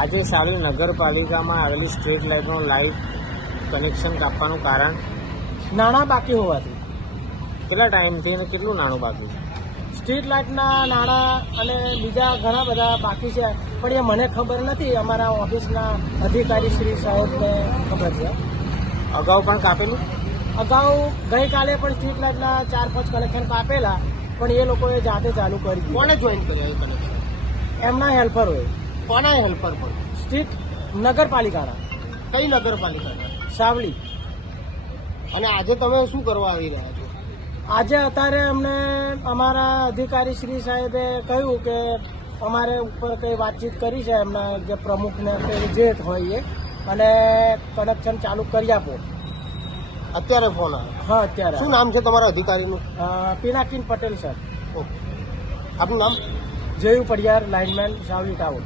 આજે સાળી નગરપાલિકામાં આવેલી સ્ટ્રીટ લાઇટનું લાઇટ કનેક્શન કાપવાનું કારણ? નાણાં બાકી હોવાથી. કેટલા ટાઈમથી અને કેટલું નાણું બાકી છે? સ્ટ્રીટ લાઇટના નાણાં અને બીજા ઘણા બધા બાકી છે પણ એ મને ખબર નથી. અમારા ઓફિસના અધિકારી શ્રી સાહેબને ખબર છે. અગાઉ પણ કાપેલું? અગાઉ ગઈકાલે પણ સ્ટ્રીટ લાઇટના ચાર પાંચ કનેક્શન કાપેલા પણ એ લોકોએ જાતે ચાલુ કરી કોને જોઈન કર્યા એ કનેક્શન એમના હેલ્પર હોય. કોના હેલ્પર પર સ્થિત નગરપાલિકાના કઈ નગરપાલિકાના સાવલી અને આજે તમે શું કરવા આવી રહ્યા છો? આજે અત્યારે અમને અમારા અધિકારી શ્રી સાહેબે કહ્યું કે અમારે ઉપર કઈ વાતચીત કરી છે એમના જે પ્રમુખને જે હોય એ અને કનેક્શન ચાલુ કરી આપો. અત્યારે ફોન આવ્યો હા અત્યારે શું નામ છે તમારા અધિકારીનું? Pinakin Patel sir okay. આપનું નામ? Jayu Padiyar lineman Savli town